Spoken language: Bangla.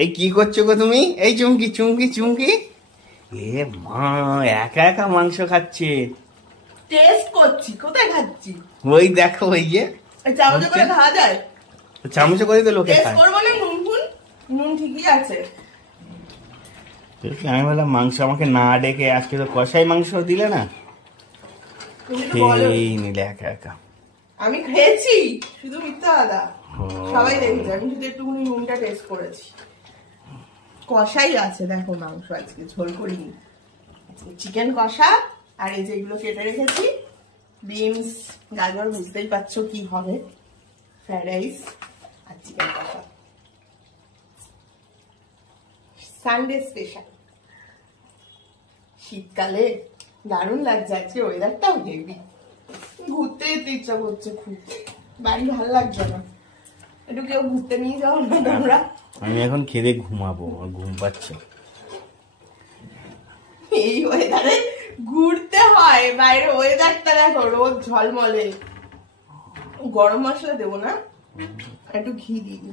এই কি করছো গো তুমি? এই চুমকি চুমকি চুমকি, এ মা একা একা মাংস খাচ্ছে। টেস্ট করছি। কোথায় খাচ্ছি? ওই দেখো, ওই যে চামচে করে খাওয়া যায়? চামচে করে তো লোকে টেস্ট খায়। করবো না? নুন ঠিকই আছে। আমি বললাম মাংস আমাকে না ডেকে আজকে তো কষাই মাংস দিলে না, খেয়েই নিলে একা একা। আমি খেয়েছি, শুধু মিথ্যা কথা। সবাই দেখেছে, আমি শুধু একটুখানি নুনটা টেস্ট করেছি। কষাই আছে দেখো মাংস, আজকে ঝোল করিনি। চিকেন কষা, আর এই যেগুলো কেটে রেখেছি বিনস গাজর, বুঝতেই পারছো কি হবে, ফ্রাইড রাইস আর চিকেন কষা, সানডে স্পেশাল। শীতকালে দারুণ লাগছে আজকে, ওয়েদারটাও হেভি। ঘুরতে যেতে ইচ্ছা করছে খুব, বাড়ি ভালো লাগছে না। একটু কেউ ঘুরতে নিয়ে যাও না তোমরা। আমি এখন খেলে ঘুমাবো, ঘুম পাচ্ছে। এই ওয়েদারে ঘুরতে হয়, বাইরে ওয়েদারটা দেখো, রোদ ঝলমলে। গরম মশলা দেবো না, একটু ঘি দিই।